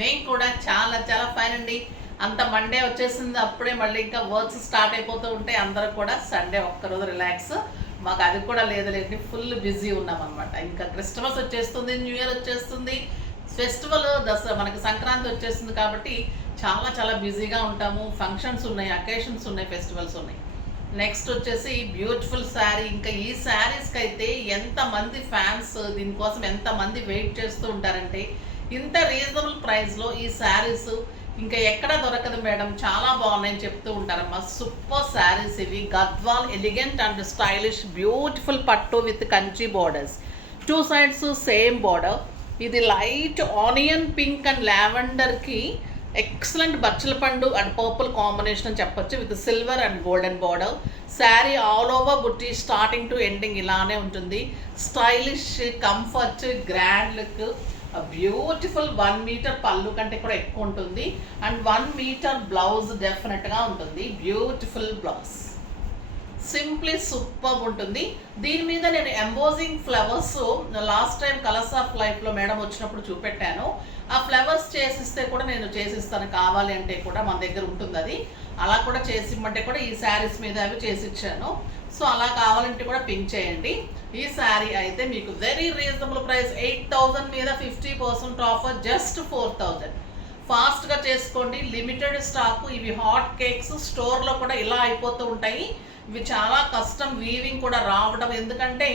మేము కూడా చాలా చాలా ఫైన్ అండి. అంత మండే వచ్చేసింది, అప్పుడే మళ్ళీ ఇంకా వర్క్స్ స్టార్ట్ అయిపోతూ ఉంటాయి. అందరూ కూడా సండే ఒక్కరోజు రిలాక్స్. మాకు అది కూడా లేదులేండి, ఫుల్ బిజీ ఉన్నాం అనమాట. ఇంకా క్రిస్మస్ వచ్చేస్తుంది, న్యూ ఇయర్ వచ్చేస్తుంది, ఫెస్టివల్ దసరా, మనకి సంక్రాంతి వచ్చేస్తుంది కాబట్టి చాలా చాలా బిజీగా ఉంటాము. ఫంక్షన్స్ ఉన్నాయి, అకేషన్స్ ఉన్నాయి, ఫెస్టివల్స్ ఉన్నాయి. నెక్స్ట్ వచ్చేసి బ్యూటిఫుల్ శారీ. ఇంకా ఈ శారీస్కి అయితే ఎంతమంది ఫ్యాన్స్, దీనికోసం ఎంతమంది వెయిట్ చేస్తూ ఉంటారంటే, ఇంత రీజనబుల్ ప్రైస్లో ఈ శారీస్ ఇంకా ఎక్కడ దొరకదు మేడం, చాలా బాగున్నాయని చెప్తూ ఉంటారమ్మా. సూపర్ శారీస్ ఇవి. Gadwal elegant and stylish beautiful పట్టు with Kanchi borders, 2 sides same border. ఇది లైట్ ఆనియన్ పింక్ అండ్ లావెండర్కి ఎక్సలెంట్ బచ్చల పండు అండ్ పర్పుల్ కాంబినేషన్ అని చెప్పొచ్చు, with silver and golden border. Sari all over బుట్టి స్టార్టింగ్ టు ఎండింగ్ ఇలానే ఉంటుంది. Stylish, comfort, grand look. Beautiful 1 metre పళ్ళు కంటే కూడా ఎక్కువ ఉంటుంది అండ్ 1 మీటర్ బ్లౌజ్ డెఫినెట్గా ఉంటుంది. బ్యూటిఫుల్ బ్లౌజ్, సింప్లీ సూపర్ ఉంటుంది. దీని మీద నేను embossing flowers last time colours of లైఫ్లో మేడం వచ్చినప్పుడు చూపెట్టాను. ఆ ఫ్లవర్స్ చేసిస్తే కూడా నేను చేసిస్తాను, కావాలి అంటే కూడా మన దగ్గర ఉంటుంది అది. అలా కూడా చేసిమ్మంటే కూడా ఈ శారీస్ మీద అవి చేసిచ్చాను. సో అలా కావాలంటే కూడా పింక్ చేయండి. ఈ శారీ అయితే మీకు వెరీ రీజనబుల్ ప్రైస్, 8,000 మీద 50% ఆఫర్, జస్ట్ 4,000. ఫాస్ట్గా చేసుకోండి, లిమిటెడ్ స్టాక్. ఇవి హాట్ కేక్స్, స్టోర్లో కూడా ఇలా అయిపోతూ ఉంటాయి. ఇవి చాలా కష్టం వీవింగ్ కూడా రావడం, ఎందుకంటే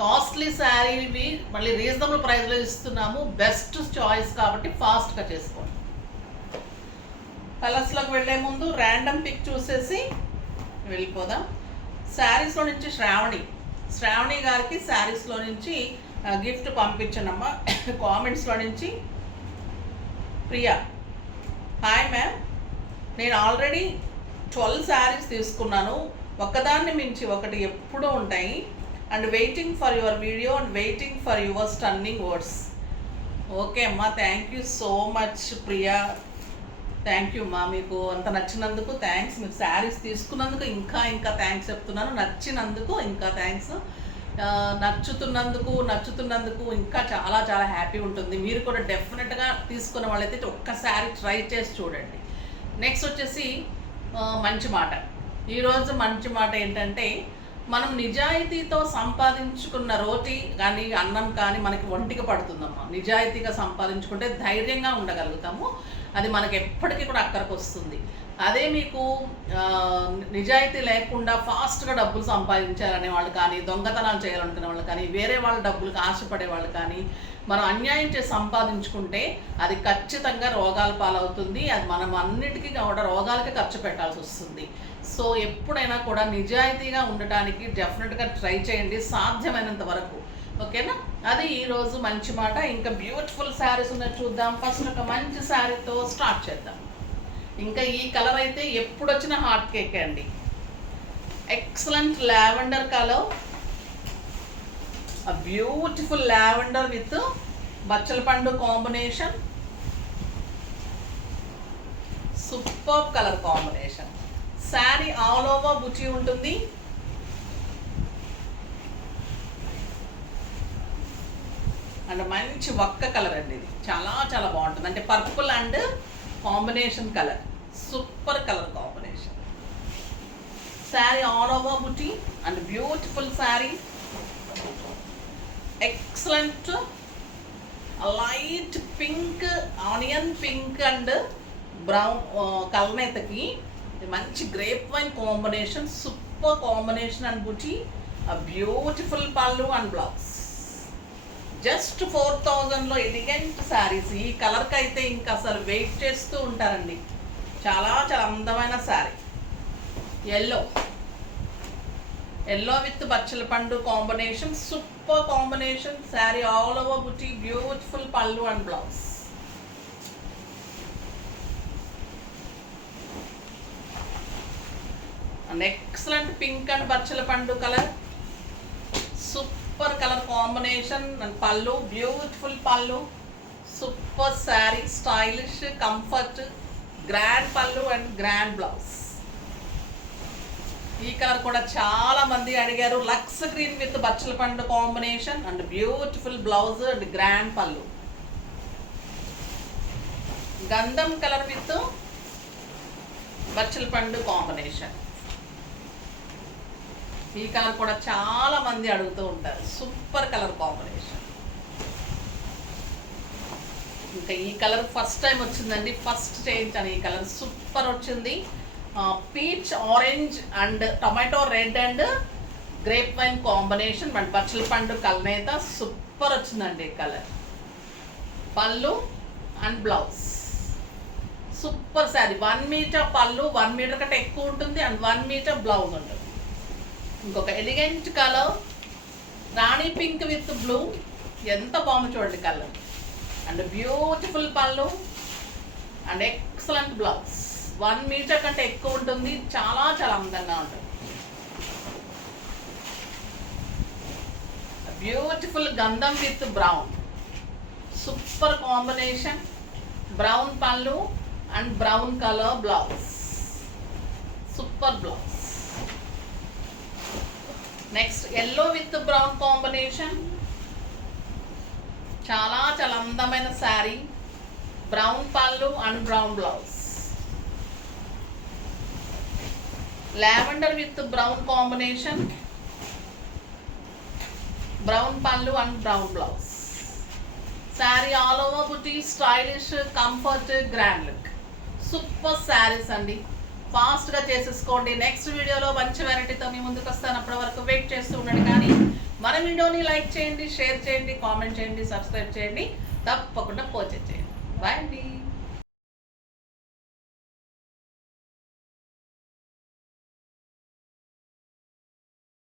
కాస్ట్లీ శారీవి మళ్ళీ రీజనబుల్ ప్రైస్లో ఇస్తున్నాము. బెస్ట్ చాయిస్ కాబట్టి ఫాస్ట్గా చేసుకోండి. కలర్స్లోకి వెళ్ళే ముందు ర్యాండమ్ పిక్ చూసేసి వెళ్ళిపోదాం. శారీస్లో నుంచి శ్రావణి గారికి శారీస్లో నుంచి గిఫ్ట్ పంపించనమ్మా. కామెంట్స్లో నుంచి ప్రియా, హాయ్ మ్యామ్, నేను ఆల్రెడీ 12 శారీస్ తీసుకున్నాను, ఒకదాన్ని మించి ఒకటి ఎప్పుడూ ఉంటాయి. And waiting for your video and waiting for your stunning words. Okay అమ్మా, thank you so much Priya, thank you అమ్మా. మీకు అంత నచ్చినందుకు థ్యాంక్స్. మీకు శారీస్ తీసుకున్నందుకు ఇంకా ఇంకా థ్యాంక్స్ చెప్తున్నాను. నచ్చినందుకు ఇంకా థ్యాంక్స్. నచ్చుతున్నందుకు ఇంకా చాలా చాలా హ్యాపీ ఉంటుంది. మీరు కూడా డెఫినెట్గా తీసుకున్న వాళ్ళైతే ఒక్కసారి ట్రై చేసి చూడండి. నెక్స్ట్ వచ్చేసి మంచి మాట. ఈరోజు మంచి మాట ఏంటంటే, మనం నిజాయితీతో సంపాదించుకున్న రోటీ కానీ అన్నం కానీ మనకి ఒంటికి పడుతుందమ్మా. నిజాయితీగా సంపాదించుకుంటే ధైర్యంగా ఉండగలుగుతాము, అది మనకి ఎప్పటికీ కూడా అక్కడికి వస్తుంది. అదే మీకు నిజాయితీ లేకుండా ఫాస్ట్గా డబ్బులు సంపాదించాలనే వాళ్ళు కానీ, దొంగతనాలు చేయాలనుకునే వాళ్ళు కానీ, వేరే వాళ్ళ డబ్బులకు ఆశపడే వాళ్ళు కానీ, మనం అన్యాయం చేసి సంపాదించుకుంటే అది ఖచ్చితంగా రోగాల పాలవుతుంది. అది మనం అన్నిటికీ కూడా రోగాలకి ఖర్చు పెట్టాల్సి వస్తుంది. సో ఎప్పుడైనా కూడా నిజాయితీగా ఉండటానికి డెఫినెట్గా ట్రై చేయండి సాధ్యమైనంత వరకు, ఓకేనా? అది ఈరోజు మంచి మాట. ఇంకా బ్యూటిఫుల్ శారీస్ ఉన్నది చూద్దాం. ఫస్ట్ ఒక మంచి శారీతో స్టార్ట్ చేద్దాం. ఇంకా ఈ కలర్ అయితే ఎప్పుడు వచ్చిన హాట్ కేక్ అండి. Excellent lavender colour, beautiful lavender with బచ్చల పండు combination, super colour combination. Sari all over Buchi ఉంటుంది. అండ్ మంచి ఒక్క కలర్ అండి, ఇది చాలా చాలా బాగుంటుంది. అంటే purple and combination colour, super colour combination. Sari all over బుటీ and beautiful sari. Excellent light pink, onion pink and brown కలనేతకి మంచి grape wine combination, super combination and బుటీ. బ్యూటిఫుల్ పళ్ళు అండ్ బ్లౌజ్. జస్ట్ 4,000లో ఎలిగెంట్ శారీస్. ఈ కలర్కి అయితే ఇంకా అసలు వెయిట్ చేస్తూ ఉంటారండి. చాలా చాలా అందమైన శారీ. ఎల్లో విత్ బచ్చల పండు combination, super combination. Sari all over బుటీ, బ్యూటిఫుల్ పళ్ళు and blouse. And excellent pink and బచ్చల పండు colour, super colour combination. And పళ్ళు, బ్యూటిఫుల్ పళ్ళు, super sari, stylish, comfort, grand పళ్ళు అండ్ గ్రాండ్ బ్లౌజ్. ఈ కలర్ కూడా చాలా మంది అడిగారు. లక్స్ గ్రీన్ విత్ బచ్చల పండు combination and beautiful blouse and grand పళ్ళు. గంధం కలర్ విత్ బచ్చల పండు కాంబినేషన్. ఈ కలర్ కూడా చాలా మంది అడుగుతూ ఉంటారు. Super colour combination. ఇంకా ఈ కలర్ ఫస్ట్ టైం వచ్చిందండి, ఫస్ట్ చేయించాను. ఈ కలర్ సూపర్ వచ్చింది. Peach orange and tomato red and grape wine combination and బచ్చల పండు కలనేత సూపర్ వచ్చిందండి ఈ కలర్. పళ్ళు and blouse super sari. 1 metre పళ్ళు, 1 మీటర్ కంటే ఎక్కువ ఉంటుంది అండ్ 1 మీటర్ బ్లౌజ్ ఉంటుంది. ఇంకొక ఎలిగెంట్ కలర్ రాణి పింక్ విత్ బ్లూ, ఎంత బాగుంది చూడండి కలర్. అండ్ బ్యూటిఫుల్ పళ్ళు అండ్ ఎక్సలెంట్ బ్లౌజ్. 1 మీటర్ కంటే ఎక్కువ ఉంటుంది, చాలా చాలా అందంగా ఉంటుంది. బ్యూటిఫుల్ గంధం with brown, super combination. Brown పళ్ళు and brown colour blouse, super blouse. Next yellow with brown combination, చాలా చాలా అందమైన శారీ. బ్రౌన్ పళ్ళు and brown blouse. Lavender with brown combination, brown పళ్ళు and brown blouse. Sari all over buti, stylish, comfort, grand look. Super saris అండి. ఫాస్ట్గా చేసేసుకోండి. Next వీడియోలో మంచి వెరైటీతో మీ ముందుకు వస్తాను. అప్పటి వరకు వెయిట్ చేస్తూ ఉండండి. కానీ మన వీడియోని లైక్ చేయండి, షేర్ చేయండి, కామెంట్ చేయండి, సబ్స్క్రైబ్ చేయండి, తప్పకుండా పర్చేజ్ చేయండి. బాయ్ అండి.